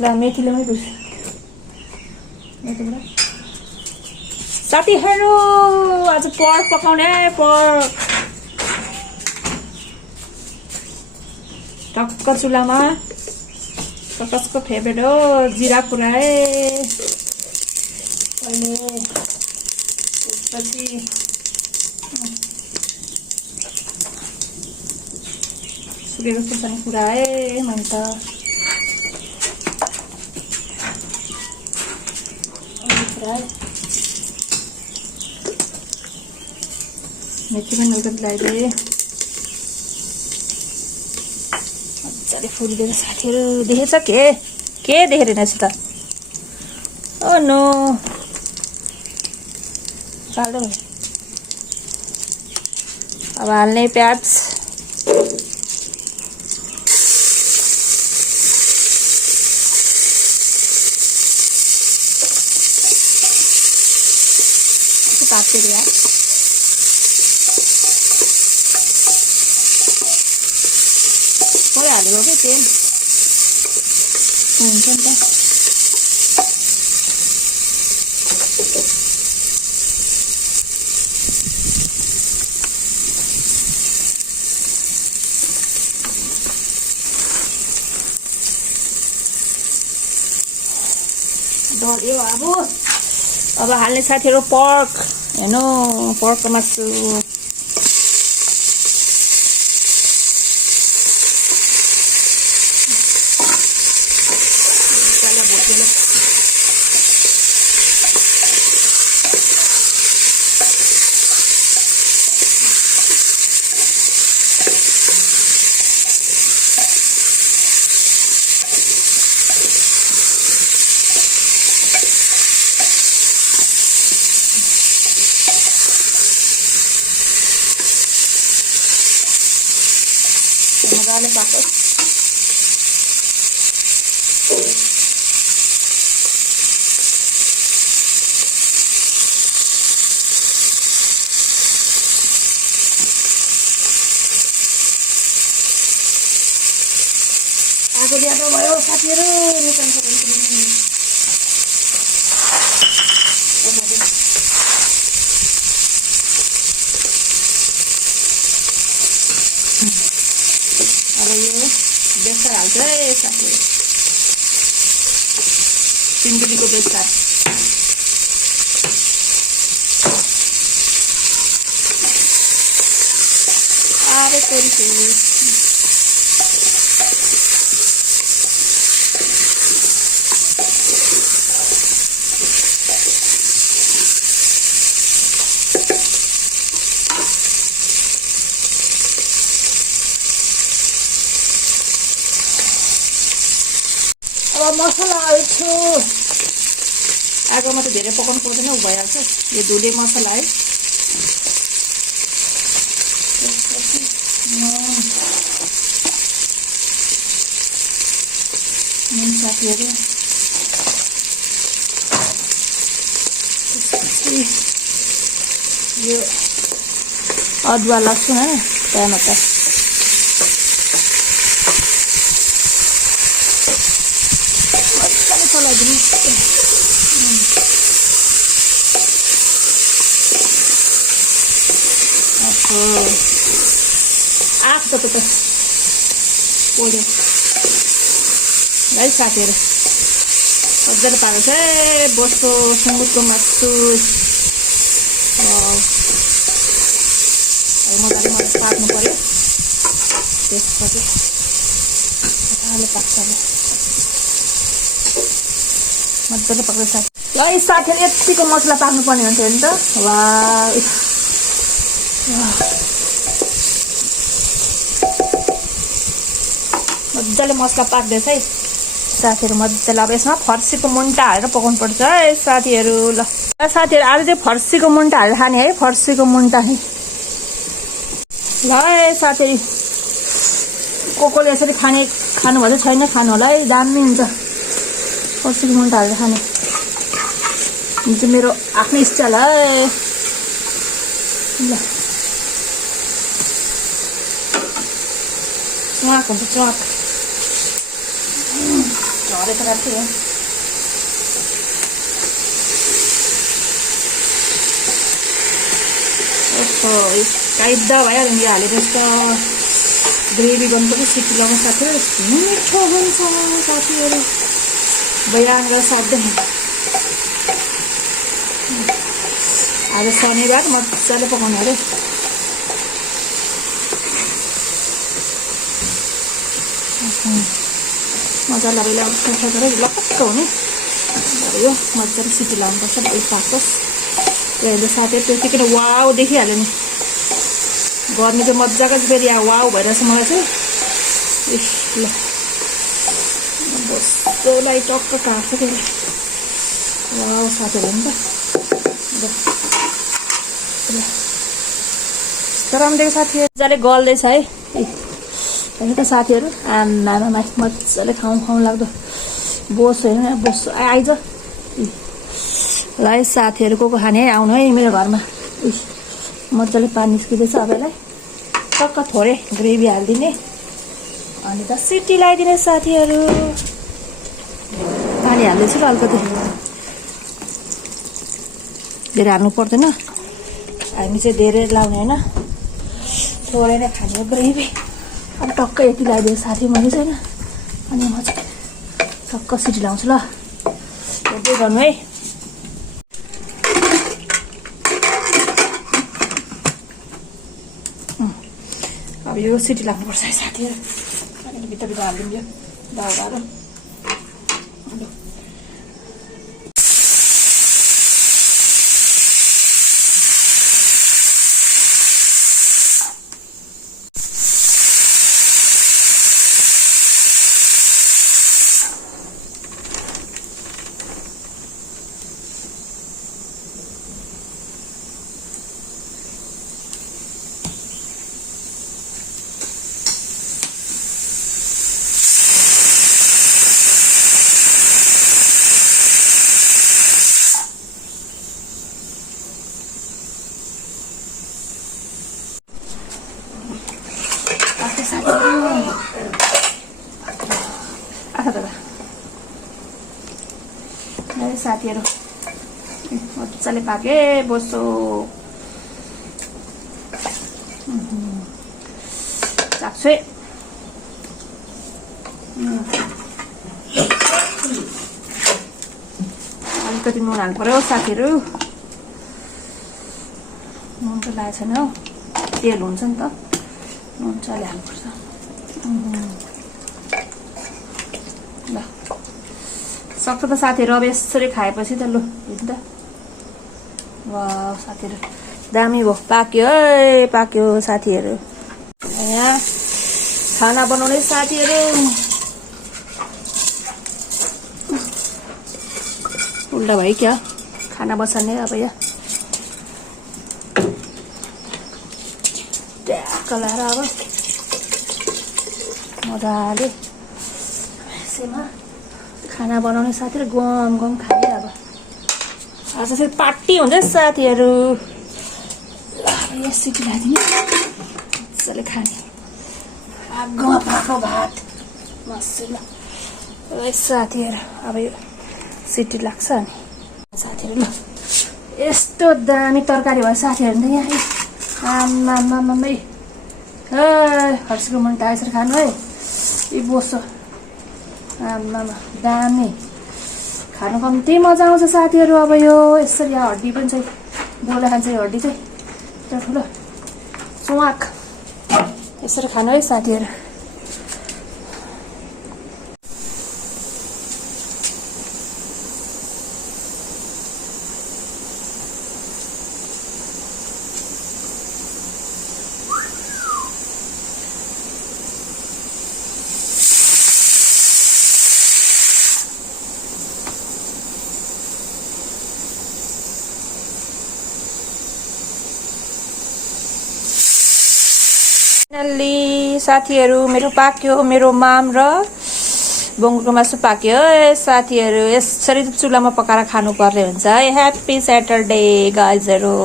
ल मेथी ल्याउनै पर्छ साथीहरू। आज पर्क पकाउने पर्क टक्क चुलामा कसको फेभरेट हो जिरा पुऱ्याए अहिले त्यसपछि सुकेको खुर्सानी पुऱ्याए मैले त मेथी पनि उल्टो लगाइदिए मजाले फुलिदिएको साथीहरू देखेछ के देखेर रहेछ त ओ नो कालो अब हाल्ने प्याज ताते दिया थोरै हालेको के तेल हुन्छ नि त डल्यो अब हाल्ने साथीहरू पर्क हेर्नु पर्कको मासु मजाले पाकोस् आगो ज्यादा भयो साथीहरू निकाल्नु अब यो बेसार हाल्छ है साथीहरू सिन्डुलीको बेसार अरे तोरीको अब मसला हाल्छु आगोमा त धेरै पकाउनु पर्दैन भइहाल्छ यो धुले मसला है नुन साथीहरू त्यसपछि यो अदुवा लसुन है टमाटर चलाइदिनु आएको त पोल्यो है साथीहरू मजाले पाएको छ है बसको सुँगुरको मासु मजाले पाक्नु पर्यो त्यसपछि मजाले पाक्छ मजाले पाक्दैछ ल यी साथीहरू यतिको मसला पाक्नु पर्ने हुन्थ्यो नि त वा मजाले मसला पाक्दैछ है साथीहरू मजाले अब यसमा फर्सीको मुन्टा हालेर पकाउनु पर्छ है साथीहरू ल साथीहरू आज चाहिँ फर्सीको मुन्टा हालेर खाने है फर्सीको मुन्टा है ल है साथीहरू कोले यसरी खानुभएको छैन खानु होला है दामी हुन्छ फर्सीको मुन्टा हालेर खाने यो चाहिँ मेरो आफ्नै स्टाइल है ल च्वाक हुन्छ च्वाक हरेछ राख्छु हो काइदा भइहाल्यो नि हालेर यस्तो ग्रेभी गर्नुपर्छ सिटी लगाउनु साथीहरू मिठो हुन्छ साथीहरू बयान साध्दैन आज शनिबार मजाले पकाउनु अरे मजाले अब यसलाई लपक्क हुने यो मजाले सिटी लगाउनुपर्छ भइ पाकोस् अहिले साथै त्यतिखेर वाउ देखिहाल्यो नि गर्मी चाहिँ मजाको फेरि यहाँ वाउ भइरहेछ मलाई चाहिँ ल बस्दोलाई टक्क काट्छ फेरि वाउ साथीहरू नि त तर राम्रो साथीहरू मजाले गल्दैछ है हेर्नु त साथीहरू आमामा मजाले खाउँ लाग्दो बोस हेर्नु बोस आइज ल है साथीहरू को खाने है आउनु है मेरो घरमा मजाले पानी निस्किँदैछ अब यसलाई टक्क थोरै ग्रेभी हालिदिने अनि त सिटी लगाइदिने साथीहरू पानी हाल्दैछु ल अलिकति धेरै हाल्नु पर्दैन हामी चाहिँ धेरै लाउने होइन थोरै नै खाने ग्रेभी अब टक्क यति लगाइदियो साथी मैले चाहिँ होइन अनि म चाहिँ टक्क सिटी लाउँछु ल हेर्दै गर्नु है अब यो सिटी लाग्नुपर्छ है साथीहरू अनि भित्र हालिदिउँ यो दाउराहरू साथीहरू मजाले पाके बस्यो चाप्छु अलिकति नुन हाल्नु पर्यो साथीहरू नुन त लागेको छैन हौ तेल हुन्छ नि त नुन चाहिँ हाल्नुपर्छ ल सक्छ त साथीहरू अब यसरी खाएपछि त लु हेर्नु त वाह साथीहरू दामी भयो पाक्यो है पाक्यो साथीहरू यहाँ खाना बनाउने साथीहरू उल्टा भयो क्या खाना बसाल्ने अब यहाँ ट्याक्क लाएर अब मजाले यसैमा खाना बनाउने साथीहरू गम गम खाने अब आज फेरि पार्टी हुन्छ साथीहरू अब यहाँ सिटी लगाइदिने मजाले खाने आगोमा पाएको भात मसिलो साथीहरू अब यो सिटी लाग्छ अनि साथीहरू ल यस्तो दामी तरकारी भयो साथीहरू त यहाँ आमामामै फर्सीको मुन्टा यसरी खानु है यी बोसो आमामा दामी खानु कम्ती मजा आउँछ साथीहरू अब यो यसरी यहाँ हड्डी पनि छ बोला खान्छ यो हड्डी चाहिँ ठुलो चुवाक यसरी खानु है साथीहरू फाइनल्ली साथीहरू मेरो पाक्यो मेरो माम र बङ्गुरको मासु पाक्यो साथीहरू यसरी चुल्हामा पकाएर खानुपर्ने हुन्छ है ह्याप्पी स्याटरडे गाइजहरू।